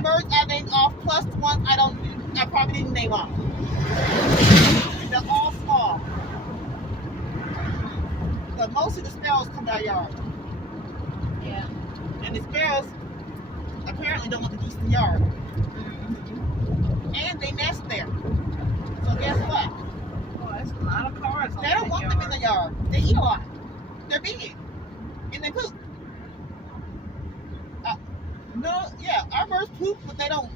the birds I named off, plus the ones I probably didn't name off. They're all small. But most of the sparrows come to our yard. Yeah. And the sparrows apparently don't want the geese in the yard. And they nest there. So guess what? Oh, that's a lot of cars. They don't want them in the yard. They eat a lot. They're big. And they poop. No, yeah, our birds poop, but they don't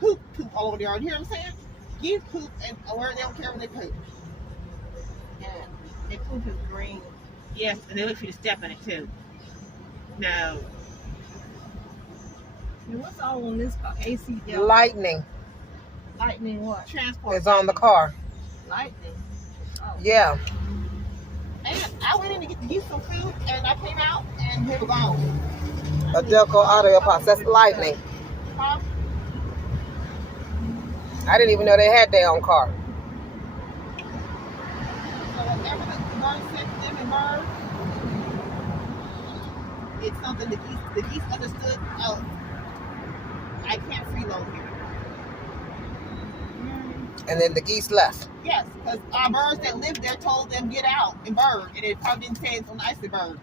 poop all over the yard. You hear what I'm saying? Geese poop and they don't care when they poop. Yeah. They poop is green. Yes, and they look for you to step in it too. No. And what's all on this car? AC Lightning Lightning what? Transport. is on the car. Lightning. Oh. Yeah. And I went in to get the geese some food, and I came out, and they were gone. A Delco audio parts. That's lightning. Huh? I didn't even know they had their own car. So whatever the bird said to them in bird, it's something the geese understood. Oh, I can't freeload here. And then the geese left. Yes, because our birds that lived there told them get out in bird, and it probably didn't say it's on icy bird.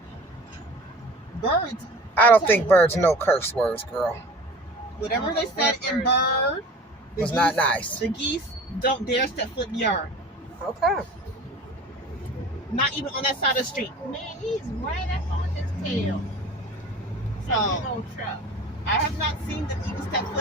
Birds. I don't think birds know curse words, girl. Whatever they said in bird Was not nice. The geese don't dare step foot in the yard. Okay. Not even on that side of the street. Man, he's right up on his tail. So No truck. I have not seen them even step foot